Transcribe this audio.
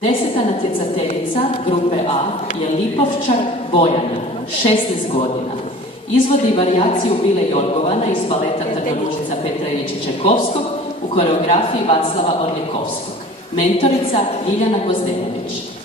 10. natjecateljica grupe A je Lipovčak Bojana, 16 godina. Izvodi varijaciju Vile Jorgovana iz baleta Trnoružica Petra Ilića Čajkovskog u koreografiji Vaclava Orljekovskog. Mentorica Ljiljana Gozdenović.